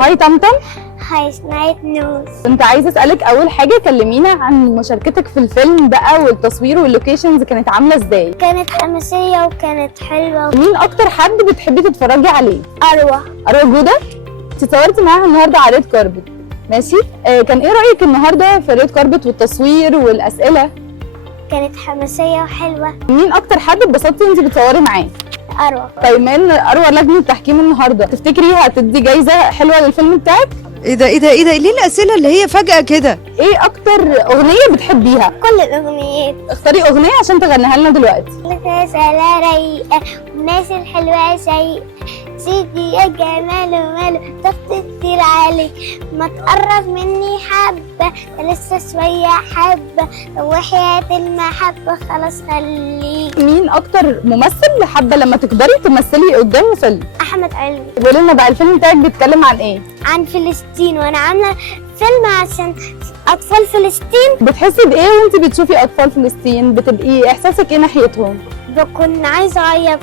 هاي طمطم. هاي سنايت نوز. كنت عايزه اسالك اول حاجه، كلمينا عن مشاركتك في الفيلم بقى، والتصوير واللوكيشنز كانت عامله ازاي؟ كانت حماسية وكانت حلوة. مين اكتر حد بتحبي تتفرجي عليه؟ أروى. اروى جوده. انت اتصورتي معاها النهارده على ريد كاربت، ماشي؟ كان ايه رايك النهارده في الريد كاربت والتصوير والاسئله؟ كانت حماسية وحلوة. مين اكتر حد اتبسطتي وانت بتصوري معاه؟ أروى. طيب من اروى لجنه التحكيم النهارده، تفتكري هتدي جايزه حلوه للفيلم بتاعك؟ ايه ده ايه ده ايه ده؟ ليه الاسئله اللي هي فجاه كده؟ ايه اكتر اغنيه بتحبيها؟ كل الأغنيات. اختاري اغنيه عشان تغنيها لنا دلوقتي. رسالة رايقة والناس الحلوة سيئة، سيدي يا جمال وماله ضغط كتير عليك، ما تقرب مني حبة ده لسه شوية حبة، وحياة المحبة خلاص خليك. مين اكتر ممثل حابه لما تكبري تمثلي قدامه فيلم؟ أحمد علوي. قولي لنا بقى الفيلم بتاعك بيتكلم عن ايه؟ عن فلسطين، وأنا عاملة فيلم عشان أطفال فلسطين. بتحسي بايه وانت بتشوفي اطفال فلسطين؟ بتبقي احساسك ايه ناحيتهم؟ بكون عايزة أعيط.